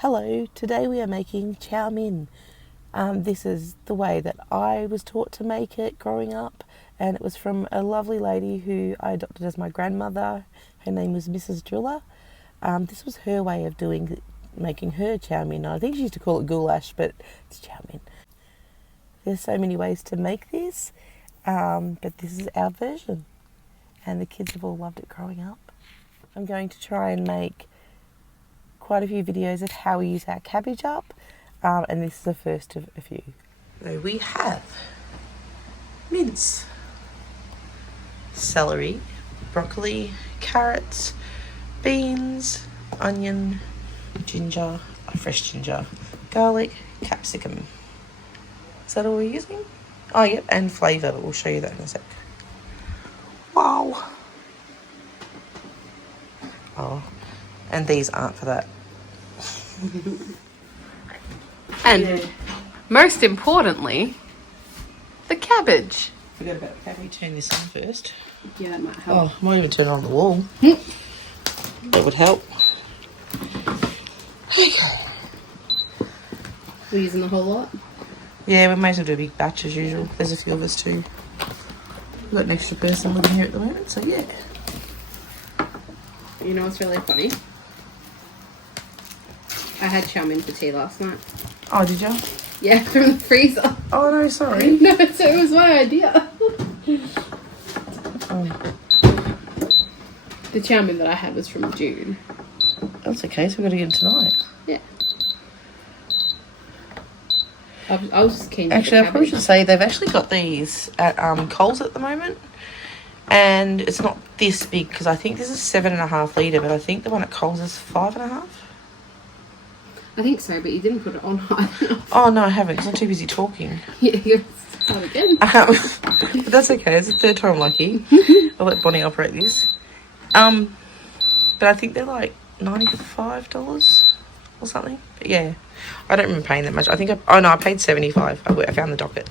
Hello, today we are making Chow Mein. This is the way that I was taught to make it growing up, and it was from a lovely lady who I adopted as my grandmother. Her name was Mrs. Driller. This was her way of making her Chow Mein. I think she used to call it goulash, but it's Chow Mein. There's so many ways to make this, but this is our version, and the kids have all loved it growing up. I'm going to try and make quite a few videos of how we use our cabbage up, and this is the first of a few. So we have mince, celery, broccoli, carrots, beans, onion, ginger, fresh ginger, garlic, capsicum. Is that all we're using? Oh yep, and flavour, but we'll show you that in a sec. Wow. Oh, and these aren't for that. And most importantly, the cabbage. Forgot about the cabbage. Turn this on first. Yeah, that might help. Oh, I might even turn it on the wall. That would help. Okay. We're using the whole lot? Yeah, we may as well do a big batch as usual. There's a few of us too. We've got an extra person living here at the moment, so yeah. You know what's really funny? I had chow mein for tea last night. Oh, did you? Yeah, from the freezer. Oh no, sorry. No, so it was my idea. Oh, The chow mein that I had was from June. that's okay, so we've got to get it tonight. Yeah. I was just keen to Actually, get I probably cabbage. should say they've actually got these at Coles at the moment. And it's not this big because I think this is 7.5 litre, but I think the one at Coles is 5.5. I think so, but you didn't put it on high enough. Oh no, I haven't because I'm too busy talking. Yeah, you're start again. But that's okay. It's the third time lucky. I'll let Bonnie operate this. But I think they're like $95 or something. But yeah, I don't remember paying that much. I think I paid $75. I found the docket.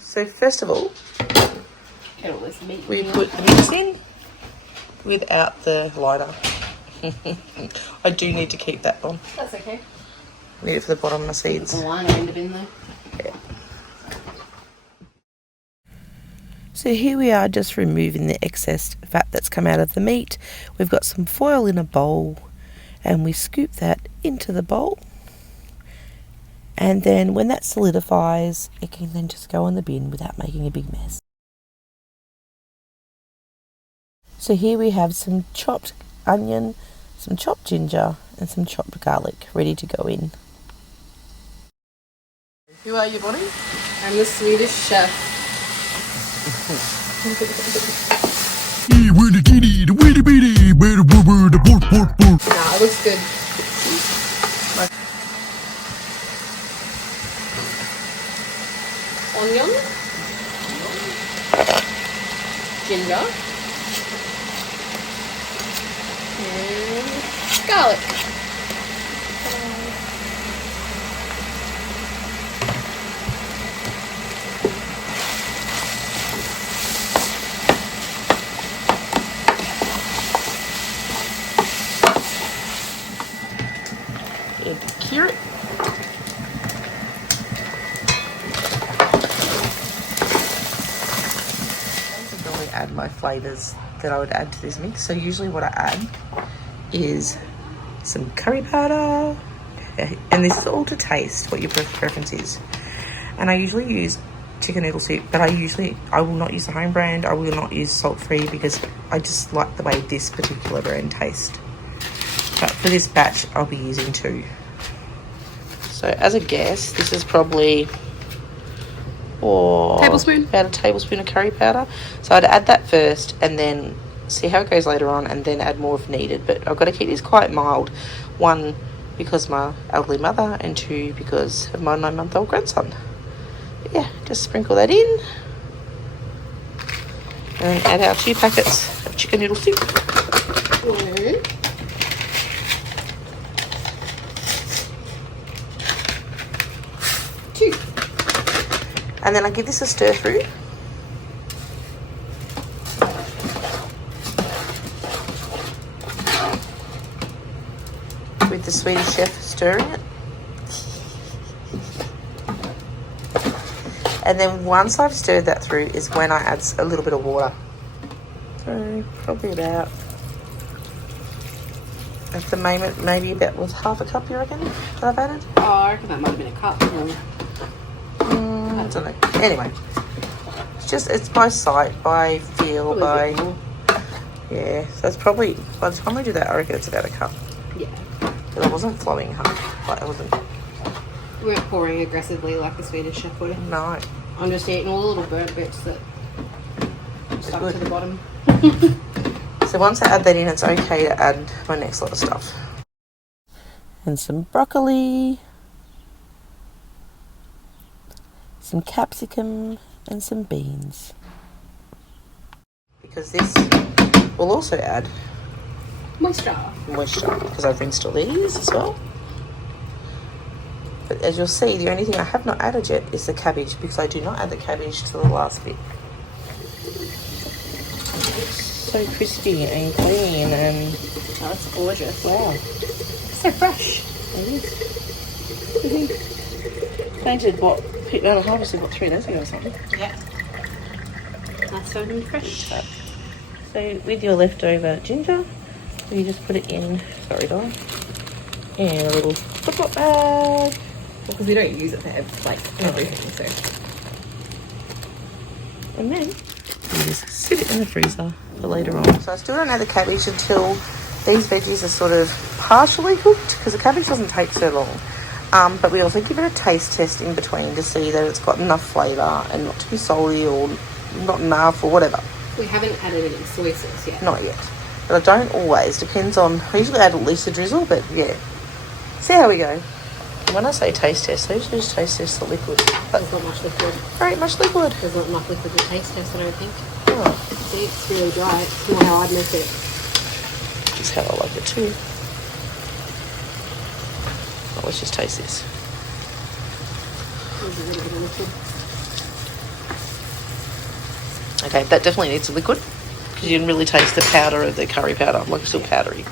So first of all, Get all this meat. we put the mix in without the lighter. I do need to keep that on. That's okay. Need it for the bottom of my seeds. The liner in the bin though. Yeah. So here we are just removing the excess fat that's come out of the meat. We've got some foil in a bowl and we scoop that into the bowl. And then when that solidifies, it can then just go in the bin without making a big mess. So here we have some chopped onion, some chopped ginger and some chopped garlic ready to go in. Who are you, Bonnie? I'm the Swedish chef. Nah, Nah, it looks good. Onion. Ginger. And garlic. Add the carrot. I normally add my flavours that I would add to this mix. So usually what I add is some curry powder, and this is all to taste what your preference is. And I usually use chicken noodle soup, but I will not use the home brand. I will not use salt free because I just like the way this particular brand tastes. But for this batch, I'll be using 2. So as a guess, this is probably Tablespoon? About a tablespoon of curry powder. So I'd add that first and then see how it goes later on and then add more if needed. But I've got to keep this quite mild. 1, because my elderly mother, and 2, because of my 9-month-old grandson. But yeah, just sprinkle that in. And then add our 2 packets of chicken noodle soup. Mm. 2. And then I give this a stir through. with the Swedish chef stirring it. And then once I've stirred that through is when I add a little bit of water. So probably about, at the moment, maybe about with half a cup, you reckon, that I've added? Oh, I reckon that might have been a cup. I don't know. Anyway, it's by sight, by feel, Probably by... Yeah, so it's probably, by the time we do that, I reckon it's about a cup. Yeah. But it wasn't flowing hard. Like, it wasn't... We weren't pouring aggressively like the Swedish chef would. No. I'm just eating all the little burnt bits that stuck to the bottom. So once I add that in, it's okay to add my next lot of stuff. And some broccoli, some capsicum, and some beans. Because this will also add Moisture, because I've rinsed all these as well. But as you'll see, the only thing I have not added yet is the cabbage, because I do not add the cabbage to the last bit. So crispy and clean and... Oh, that's gorgeous. Wow. So fresh. It is. Painted, harvested, 3 days ago or something. Yeah. That's so fresh. So with your leftover ginger, you just put it in, sorry darling, in a little Ziploc bag. Because we don't use it for everything, so. And then you just sit it in the freezer for later on. So I still don't add the cabbage until these veggies are sort of partially cooked, because the cabbage doesn't take so long. But we also give it a taste test in between to see that it's got enough flavour and not too salty or not enough or whatever. We haven't added any soy sauce yet. Not yet. But I don't always. Depends on... I usually add at least a drizzle, but yeah. See how we go. When I say taste test, I usually just taste test the liquid. But There's not much liquid. very much liquid. There's not enough liquid to taste test, I don't think. Oh, See, it's really dry. It's more how I'd make it. that's how I like it too. Well, let's just taste this. There's a little bit of liquid. Okay, that definitely needs a liquid, because you can really taste the powder of the curry powder. Like, it's still powdery.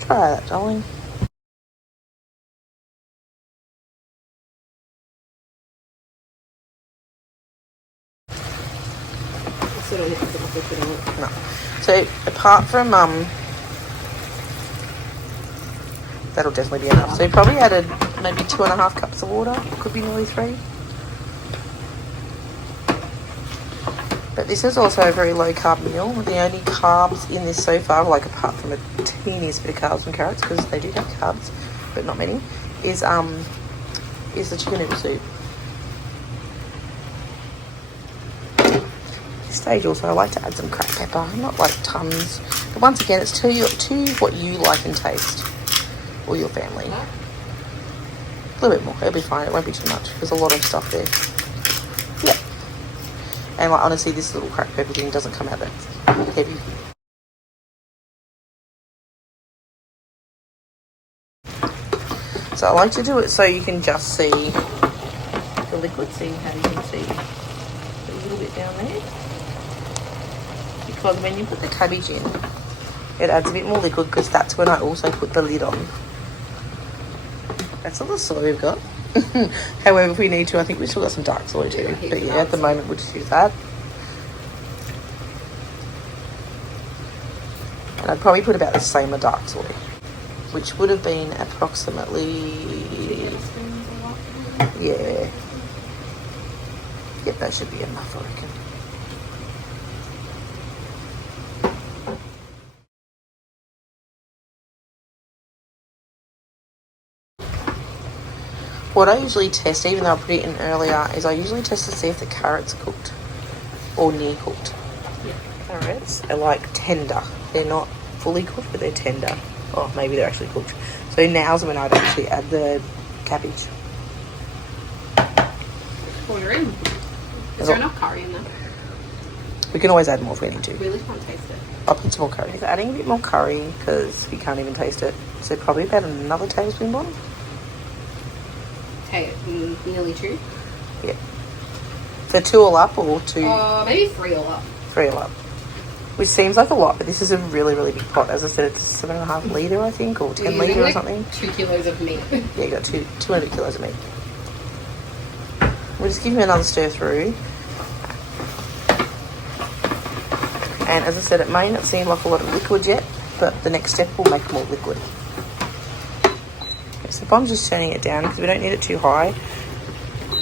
Try that, darling. I still don't think there's enough liquid in it. No. So apart from that'll definitely be enough. So you probably added maybe 2.5 cups of water. Could be nearly 3. But this is also a very low carb meal. The only carbs in this so far, like apart from a teeniest bit of carbs from carrots, because they do have carbs, but not many, is the chicken noodle soup. At this stage also I like to add some cracked pepper, not like tons. But once again, it's to what you like and taste, or your family. A little bit more, it'll be fine, it won't be too much. There's a lot of stuff there. Yeah. And like, honestly, this little cracked pepper thing doesn't come out that heavy. So I like to do it so you can just see the liquid, see how you can see a little bit down there. Because when you put the cabbage in, it adds a bit more liquid, because that's when I also put the lid on. That's all the soy we've got. However, if we need to, I think we've still got some dark soy too. But yeah, at the moment we'll just use that. And I'd probably put about the same of dark soy, which would have been approximately... Yeah. Yep, that should be enough, I reckon. What I usually test, even though I put it in earlier, is I usually test to see if the carrots are cooked or near cooked. Yeah. Carrots are like tender. They're not fully cooked, but they're tender. Or maybe they're actually cooked. So now's when I'd actually add the cabbage. Pour it in. Is there enough curry in there? We can always add more if we need to. We really can't taste it. I'll put some more curry. So adding a bit more curry, because we can't even taste it. So probably about another tablespoon. Okay, nearly 2. Yeah. So 2 all up or 2? Maybe 3 all up. 3 all up. which seems like a lot, but this is a really, really big pot. As I said, it's 7.5 litre, I think, or 10 litre or something. 2 kilos of meat. Yeah, you got 200 kilos of meat. We'll just give him another stir through. And as I said, it may not seem like a lot of liquid yet, but the next step will make it more liquid. Okay, so Bom's just turning it down because we don't need it too high.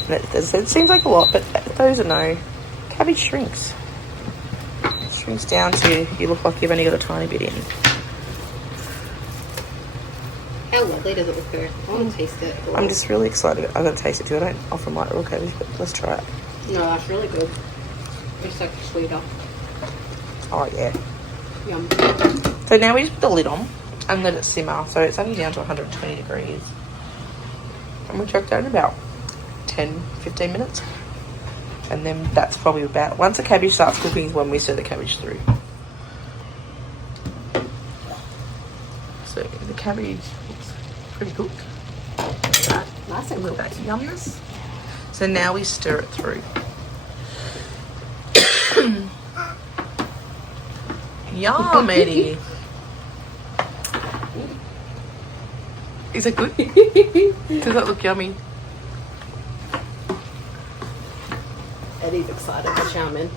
As I said, it seems like a lot, but those that know, cabbage shrinks. It shrinks down to you look like you've only got a tiny bit in. How lovely does it look though? I want to taste it. I'm just really excited. I'm going to taste it too. I don't often like raw cabbage, but let's try it. No, that's really good. It's like sweeter. Oh, yeah. Yum. So now we just put the lid on and let it simmer. So it's only down to 120 degrees. And we chuck that in about 10-15 minutes. And then that's probably about, once the cabbage starts cooking is when we stir the cabbage through. So the cabbage looks pretty cooked. Nice and Look at that yumness. So now we stir it through. Yum, Eddie. Is it good? Does that look yummy? Eddie's excited for Chow Mein.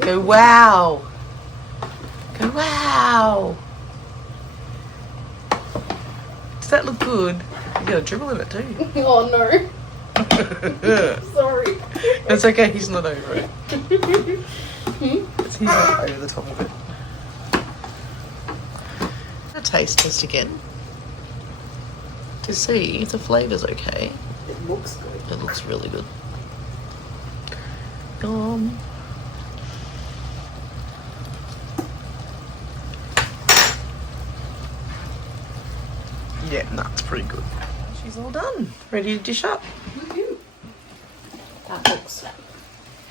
Go wow. Go wow. Does that look good? You got a dribble in it too. Oh no. Sorry. It's okay, he's not over it. He's not over the top of it. A taste test again to see if the flavour's okay. It looks good. It looks really good. Yum. Yeah, that's pretty good. She's all done. Ready to dish up. Woohoo. That looks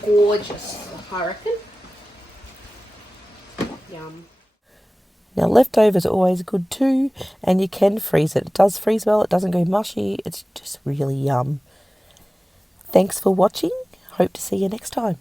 gorgeous, I reckon. Yum. Now leftovers are always good too, and you can freeze it. It does freeze well, it doesn't go mushy, it's just really yum. Thanks for watching, hope to see you next time.